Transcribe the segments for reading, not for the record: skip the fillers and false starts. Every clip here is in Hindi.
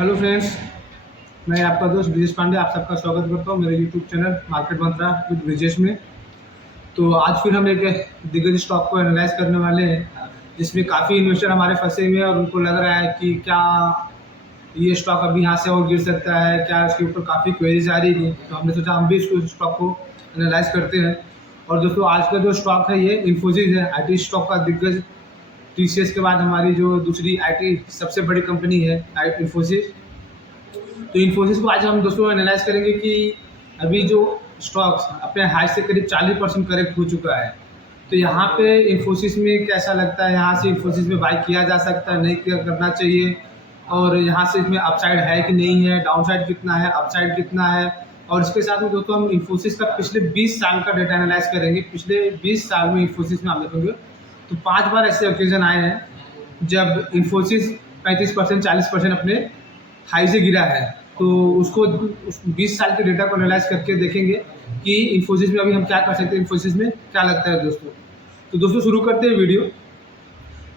हेलो फ्रेंड्स, मैं आपका दोस्त ब्रिजेश पांडे आप सबका स्वागत करता हूं मेरे YouTube channel market Mantra with Brijesh में। तो आज फिर हम एक दिग्गज स्टॉक को एनालाइज करने वाले हैं जिसमें काफ़ी इन्वेस्टर हमारे फंसे हुए हैं और उनको लग रहा है कि क्या ये स्टॉक अभी यहाँ से और गिर सकता है, क्या इसके ऊपर काफ़ी क्वेरीज आ रही थी। तो हमने सोचा हम भी इसको स्टॉक को एनालाइज करते हैं। और दोस्तों आज का जो स्टॉक है ये इन्फोसिस है, आई स्टॉक का दिग्गज। टीसीएस के बाद हमारी जो दूसरी आईटी सबसे बड़ी कंपनी है इन्फोसिस। तो इन्फोसिस को आज हम दोस्तों एनालाइज करेंगे कि अभी जो स्टॉक्स अपने हाई से करीब 40% करेक्ट हो चुका है। तो यहाँ पे इन्फोसिस में कैसा लगता है, यहाँ से इन्फोसिस में बाई किया जा सकता है, नहीं किया करना चाहिए, और यहाँ से इसमें अपसाइड है कि नहीं है, डाउनसाइड कितना है, अपसाइड कितना है। और इसके साथ में दोस्तों हम इन्फोसिस का पिछले 20 साल का डेटा एनालाइज करेंगे। पिछले 20 साल में इन्फोसिस में हम देखेंगे तो 5 बार ऐसे ओकेजन आए हैं जब इन्फोसिस 35% 40% अपने हाई से गिरा है। तो उसको उस 20 साल के डेटा को एनालाइज करके देखेंगे कि इन्फोसिस में अभी हम क्या कर सकते हैं, इन्फोसिस में क्या लगता है दोस्तों। तो दोस्तों शुरू करते हैं वीडियो।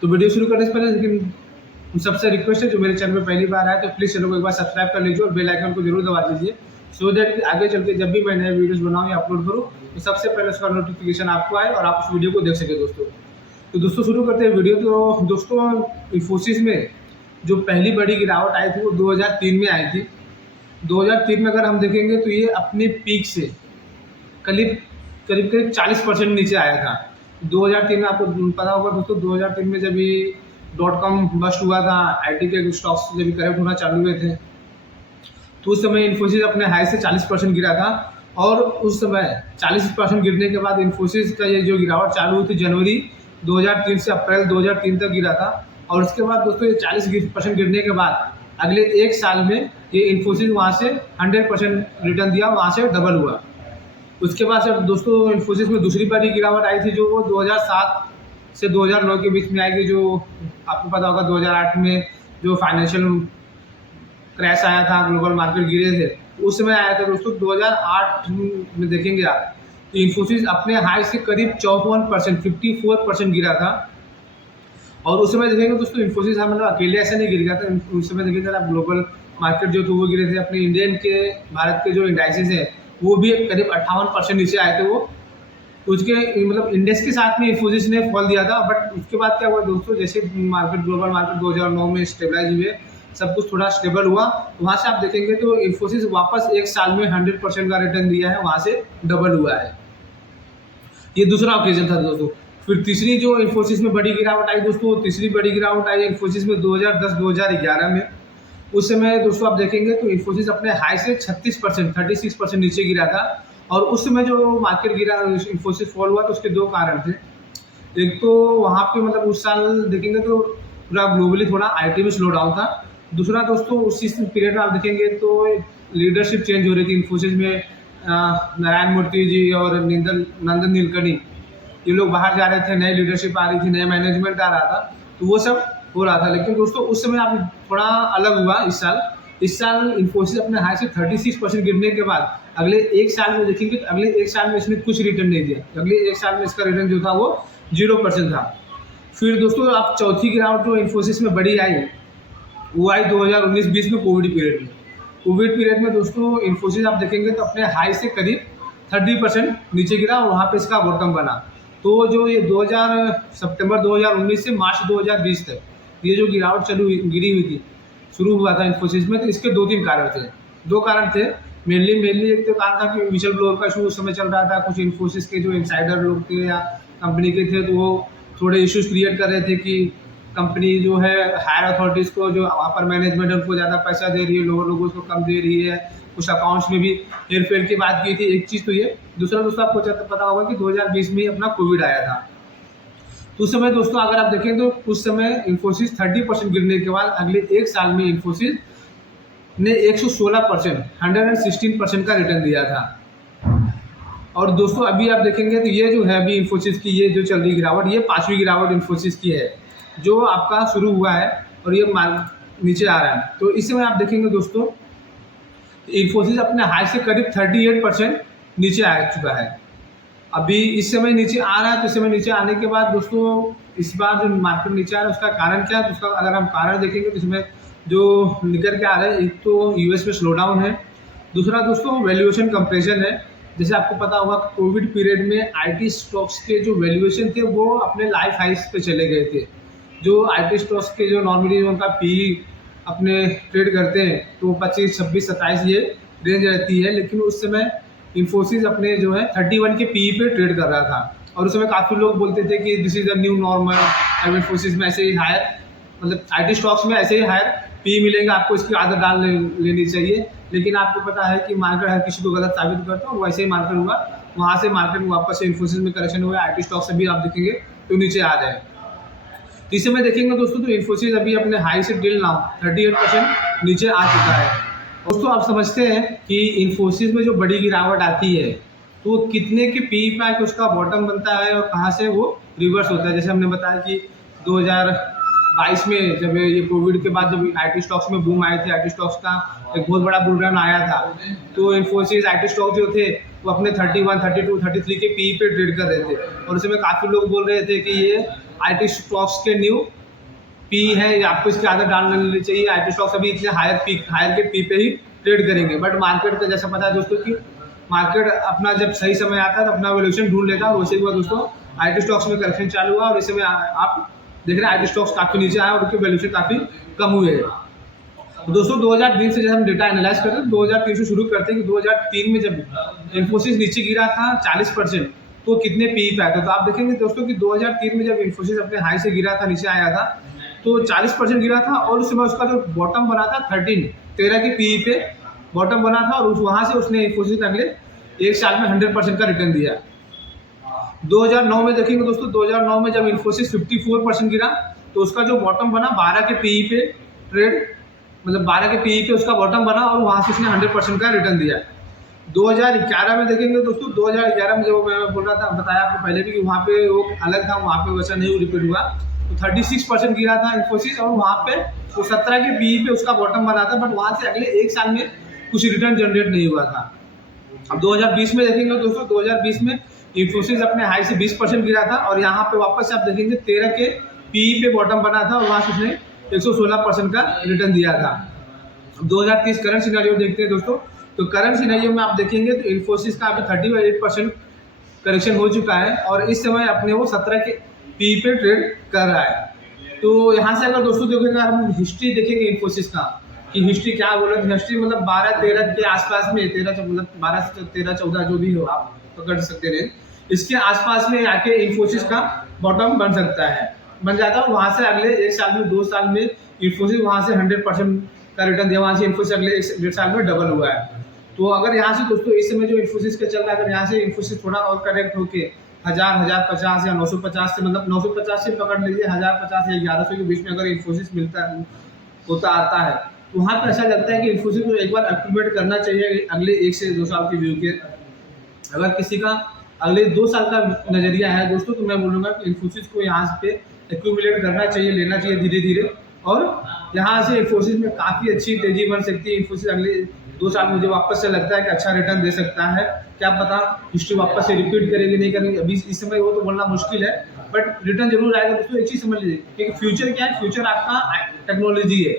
तो वीडियो शुरू करने से पहले लेकिन सबसे रिक्वेस्ट है, जो मेरे चैनल पर पहली बार आए तो प्लीज़ चैनल को एक बार सब्सक्राइब कर लीजिए और बेल आइकन को जरूर दबा दीजिए, सो दैट आगे चल के जब भी मैं नए वीडियोस बनाऊँ या अपलोड करूँ तो सबसे पहले उसका नोटिफिकेशन आपको आए और आप उस वीडियो को देख सकें दोस्तों। तो दोस्तों शुरू करते हैं वीडियो। तो दोस्तों इन्फोसिस में जो पहली बड़ी गिरावट आई थी वो 2003 में आई थी। 2003 में अगर हम देखेंगे तो ये अपने पीक से करीब करीब करीब 40% नीचे आया था। 2003 में आपको पता होगा दोस्तों, 2003 में जब ये .com बस्ट हुआ था, आईटी के स्टॉक्स जब करेक्ट होना चालू हुए थे, तो उस समय इन्फोसिस अपने हाई से 40% गिरा था। और उस समय 40% गिरने के बाद इन्फोसिस का ये जो गिरावट चालू हुई थी जनवरी 2003 से अप्रैल 2003 तक गिरा था। और उसके बाद दोस्तों ये 40% गिरने के बाद अगले एक साल में ये इन्फोसिस वहाँ से 100% रिटर्न दिया, वहाँ से डबल हुआ। उसके बाद जब दोस्तों इन्फोसिस में दूसरी बारी गिरावट आई थी जो वो 2007 से 2009 के बीच में आएगी, जो आपको पता होगा 2008 में जो फाइनेंशियल क्रैश आया था, ग्लोबल मार्केट गिरे थे, उस समय आया था दोस्तों। 2008 में देखेंगे आप तो इन्फोसिस अपने हाई से करीब 54% गिरा था। और उस समय देखेंगे दोस्तों इन्फोसिस मतलब अकेले ऐसे नहीं गिर गया था। उस समय देखेंगे आप ग्लोबल मार्केट जो थे वो गिरे थे, अपने इंडियन के भारत के जो इंडाइसेस हैं वो भी करीब 58% नीचे आए थे। वो उसके मतलब इंडेक्स के साथ में इन्फोसिस ने फॉल दिया था। बट उसके बाद क्या हुआ दोस्तों, जैसे मार्केट ग्लोबल मार्केट 2009 में स्टेबलाइज हुए, सब कुछ थोड़ा स्टेबल हुआ, वहाँ से आप देखेंगे तो इन्फोसिस वापस एक साल में 100% का रिटर्न दिया है, वहाँ से डबल हुआ है। ये दूसरा ओकेजन था दोस्तों। फिर तीसरी जो इन्फोसिस में बड़ी गिरावट आई दोस्तों, तीसरी बड़ी गिरावट आई इन्फोसिस में 2010-2011 में। उस समय दोस्तों आप देखेंगे तो इन्फोसिस अपने हाई से 36% नीचे गिरा था। और उस समय जो मार्केट गिरा, इन्फोसिस फॉल हुआ, तो उसके दो कारण थे। एक तो वहाँ पे मतलब उस साल देखेंगे तो पूरा ग्लोबली थोड़ा आईटी में स्लो डाउन था। दूसरा दोस्तों उसी पीरियड में आप देखेंगे तो लीडरशिप चेंज हो रही थी इन्फोसिस में। नारायण मूर्ति जी और नंदन नीलकणी ये लोग बाहर जा रहे थे, नई लीडरशिप आ रही थी, नया मैनेजमेंट आ रहा था, तो वो सब हो रहा था। लेकिन दोस्तों उस समय आप थोड़ा अलग हुआ इस साल इन्फोसिस अपने हाई से 36% गिरने के बाद अगले एक साल में देखेंगे तो अगले एक साल में इसने कुछ रिटर्न नहीं दिया। अगले एक साल में इसका रिटर्न जो था वो 0% था। फिर दोस्तों आप चौथी गिरावट जो इन्फोसिस में बड़ी आई वो आई 2019-20 में कोविड पीरियड में दोस्तों इन्फोसिस आप देखेंगे तो अपने हाई से करीब 30% नीचे गिरा और वहाँ पे इसका बॉटम बना। तो जो ये सितंबर 2019 से मार्च 2020 तक ये जो गिरावट गिरी हुई थी, शुरू हुआ था इन्फोसिस में, तो इसके दो कारण थे मेनली। एक तो कारण था कि विशल ब्लोअर का इशू उस समय चल रहा था। कुछ इन्फोसिस के जो इनसाइडर लोग थे या कंपनी के थे तो वो थोड़े इश्यूज क्रिएट कर रहे थे कि कंपनी जो है हायर अथॉरिटीज़ को, जो वहाँ पर मैनेजमेंट है, उनको ज़्यादा पैसा दे रही है, लोअर लोगों को कम दे रही है। कुछ अकाउंट्स में भी हेर फेर की बात की थी, एक चीज़ तो ये। दूसरा दोस्तों आपको पता होगा कि 2020 में ही अपना कोविड आया था। तो उस समय दोस्तों अगर आप देखें तो उस समय इन्फोसिस 30% गिरने के बाद अगले एक साल में इन्फोसिस ने 116% का रिटर्न दिया था। और दोस्तों अभी आप देखेंगे तो ये जो है अभी इन्फोसिस की ये जो चल रही गिरावट, ये 5वीं गिरावट इन्फोसिस की है जो आपका शुरू हुआ है और ये नीचे आ रहा है। तो इस समय आप देखेंगे दोस्तों इन्फोसिस अपने हाई से करीब 38% नीचे आ चुका है। अभी इस समय नीचे आ रहा है। तो इस समय नीचे आने के बाद दोस्तों इस बार जो मार्केट नीचे आ रहा है उसका कारण क्या है, तो उसका अगर हम कारण देखेंगे तो इसमें जो निकल के आ रहे हैं, एक तो यूएस में स्लो डाउन है, दूसरा दोस्तों वैल्यूएशन कंप्रेशन है। जैसे आपको पता होगा कोविड पीरियड में आईटी स्टॉक्स के जो वैल्यूएशन थे वो अपने लाइफ हाइस पे चले गए थे। जो आईटी स्टॉक्स के जो नॉर्मली उनका पी अपने ट्रेड करते हैं तो 25, 26, 27 ये रेंज रहती है, लेकिन उस समय इन्फोसिस अपने जो है 31 के पी पे ट्रेड कर रहा था। और उस समय काफ़ी लोग बोलते थे कि this is the new normal, अब इन्फोसिस में ऐसे ही हायर, मतलब आईटी स्टॉक्स में ऐसे ही हायर पी मिलेगा, आपको इसकी आदत लेनी चाहिए। लेकिन आपको पता है कि मार्केट हर किसी को गलत साबित करता है, वैसे ही मार्केट हुआ, वहाँ से मार्केट वापस से इन्फोसिस में करेक्शन हुआ, आईटी स्टॉक से भी आप देखेंगे तो नीचे आ रहे हैं। तो इस समय देखेंगे दोस्तों तो इन्फोसिस अभी अपने हाई से टिल नाउ 38% नीचे आ चुका है। दोस्तों आप समझते हैं कि इन्फोसिस में जो बड़ी गिरावट आती है तो वो कितने के पी पे आके उसका बॉटम बनता है और कहाँ से वो रिवर्स होता है। जैसे हमने बताया कि 2022 में जब ये कोविड के बाद जब आईटी स्टॉक्स में बूम आए थे, आईटी स्टॉक्स का एक बहुत बड़ा बुल रन आया था, तो इन्फोसिस आईटी स्टॉक जो थे वो अपने 31, 32, 33 के पी पे ट्रेड कर रहे थे। और उसमें काफ़ी लोग बोल रहे थे कि ये आईटी स्टॉक्स के न्यू पी है, आपको इसकी आदत डाल लेनी चाहिए, आईटी स्टॉक्स अभी इतने हायर के पी पे ही ट्रेड करेंगे। बट मार्केट का जैसा पता है दोस्तों कि मार्केट अपना जब सही समय आता है तो अपना वैल्यूएशन ढूंढ लेता है। वैसे ही हुआ दोस्तों, आईटी स्टॉक्स में करेक्शन चालू हुआ और इस समय आप देख रहे हैं आईटी स्टॉक्स काफ़ी नीचे आए और उनके वैल्यूएशन काफ़ी कम हुए हैं। तो दोस्तों 2003 से जब हम डेटा एनालाइज करते हैं, 2003 से शुरू करते हैं कि 2003 में जब इन्फोसिस नीचे गिरा था 40%, तो कितने पी पे आया था। तो आप देखेंगे दोस्तों कि 2003 में जब इन्फोसिस अपने हाई से गिरा था, नीचे आया था, तो 40% गिरा था और उस समय उसका जो बॉटम बना था 13 के पी पे बॉटम बना था और वहाँ से उसने इन्फोसिस अगले एक साल में 100% का रिटर्न दिया। 2009 में देखेंगे दोस्तों, 2009 में जब इन्फोसिस 54% गिरा तो उसका जो बॉटम बना 12 के पी पे ट्रेड, मतलब 12 के पी पे उसका बॉटम बना और वहाँ से उसने 100% का रिटर्न दिया। 2011 में देखेंगे दोस्तों, 2011 में जो मैं बोल रहा था, बताया आपको पहले भी कि वहाँ पे वो अलग था, वहाँ पे वैसा नहीं रिपीट हुआ। तो 36% गिरा था इन्फोसिस और वहाँ पे वो 17 के पी पे उसका बॉटम बना था, बट वहाँ से अगले एक साल में कुछ रिटर्न जनरेट नहीं हुआ था। अब 2020 में देखेंगे दोस्तों, 2020 में इन्फोसिस अपने हाई से 20% गिरा था और यहाँ पे वापस से आप देखेंगे 13 के पी पे बॉटम बना था और वहाँ से उसने 116% का रिटर्न दिया था। 2030 करंट सिनेरियो देखते हैं दोस्तों, तो करंट सिनेरियो में आप देखेंगे तो इन्फोसिस का अभी 38% करेक्शन हो चुका है और इस समय अपने वो 17 के पी पे ट्रेड कर रहा है। तो यहाँ से अगर दोस्तों देखेंगे, हम हिस्ट्री देखेंगे इन्फोसिस का कि हिस्ट्री क्या बोल रहे हैं, हिस्ट्री मतलब 12-13 के आसपास में, 13 मतलब 12 से 13-14 जो भी हो आप पकड़ सकते रहे, इसके आसपास में आके इन्फोसिस का बॉटम बन सकता है, बन जाता है। वहाँ से अगले एक साल में, 2 साल में इन्फोसिस वहाँ से 100% का रिटर्न दिया, वहाँ से इन्फोसिस अगले 1-1.5 साल में डबल हुआ है। तो अगर यहाँ से दोस्तों इस समय जो इन्फोसिस का चल रहा है, अगर यहाँ से इन्फोसिस थोड़ा और करेक्ट होके 1050 या 950 से, मतलब 950 से पकड़ लीजिए, 1050 या 1100 के बीच में अगर इन्फोसिस मिलता होता आता है, तो वहाँ पर ऐसा लगता है कि इन्फोसिस को एक बार एक्टिवेट करना चाहिए अगले 1 से 2 साल के व्यू के। अगर किसी का अगले 2 साल का नज़रिया है दोस्तों, तो मैं बोलूँगा कि इन्फोसिस को यहाँ पे एक्यूमुलेट करना चाहिए, लेना चाहिए धीरे धीरे, और यहाँ से इन्फोसिस में काफ़ी अच्छी तेज़ी बन सकती है। इन्फोसिस अगले 2 साल मुझे वापस से लगता है कि अच्छा रिटर्न दे सकता है। क्या पता हिस्ट्री वापस से रिपीट करेगी नहीं करेगी, अभी इस समय वो तो बोलना मुश्किल है, बट रिटर्न जरूर आएगा दोस्तों। एक चीज़ समझ लीजिए, क्योंकि फ्यूचर क्या है, फ्यूचर आपका टेक्नोलॉजी है।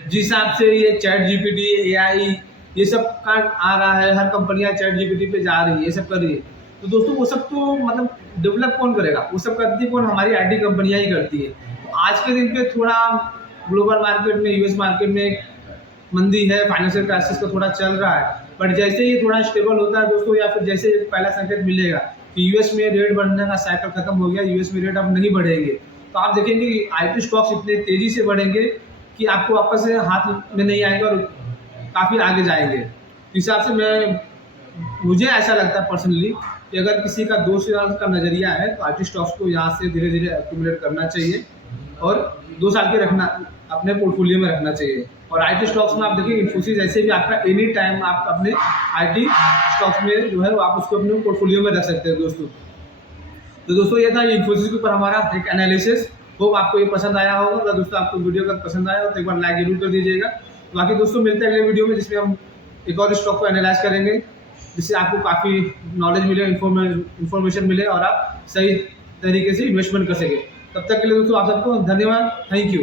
जिस हिसाब से ये चैट जीपीटी, एआई, ये सब का आ रहा है, हर कंपनियां चैट जीपीटी पे जा रही है, ये सब कर रही है, तो दोस्तों वो सब तो मतलब डेवलप कौन करेगा, वो सब करती है कौन, हमारी आईटी कंपनियां ही करती है। तो आज के दिन पे थोड़ा ग्लोबल मार्केट में, यूएस मार्केट में मंदी है, फाइनेंशियल क्राइसिस का थोड़ा चल रहा है, बट जैसे ही थोड़ा स्टेबल होता है दोस्तों, या फिर जैसे पहला संकेत मिलेगा कि यूएस में रेट बढ़ने का साइकिल खत्म हो गया, यूएस में रेट अब नहीं बढ़ेंगे, तो आप देखेंगे कि आईटी स्टॉक्स इतने तेजी से बढ़ेंगे कि आपको वापस से हाथ में नहीं आएंगे और काफ़ी आगे जाएंगे। इस हिसाब से मुझे ऐसा लगता है पर्सनली कि अगर किसी का 2 साल का नज़रिया है तो आईटी स्टॉक्स को यहाँ से धीरे धीरे एक्यूमुलेट करना चाहिए और 2 साल के रखना, अपने पोर्टफोलियो में रखना चाहिए। और आईटी स्टॉक्स में आप देखिए इन्फोसिस ऐसे भी आपका एनी टाइम आप अपने आईटी स्टॉक्स में जो है आप उसको अपने पोर्टफोलियो में रख सकते हैं दोस्तों। तो दोस्तों ये था इन्फोसिस के ऊपर हमारा एक एनालिसिस। होप आपको ये पसंद आया होगा। अगर दोस्तों आपको वीडियो अगर पसंद आया हो तो एक बार लाइक जरूर कर दीजिएगा। बाकी दोस्तों मिलते हैं अगले वीडियो में, जिसमें हम एक और स्टॉक को एनालाइज करेंगे, जिससे आपको काफ़ी नॉलेज मिले, इन्फॉर्मेशन मिले और आप सही तरीके से इन्वेस्टमेंट कर सकें। तब तक के लिए दोस्तों आप सबको धन्यवाद, थैंक यू।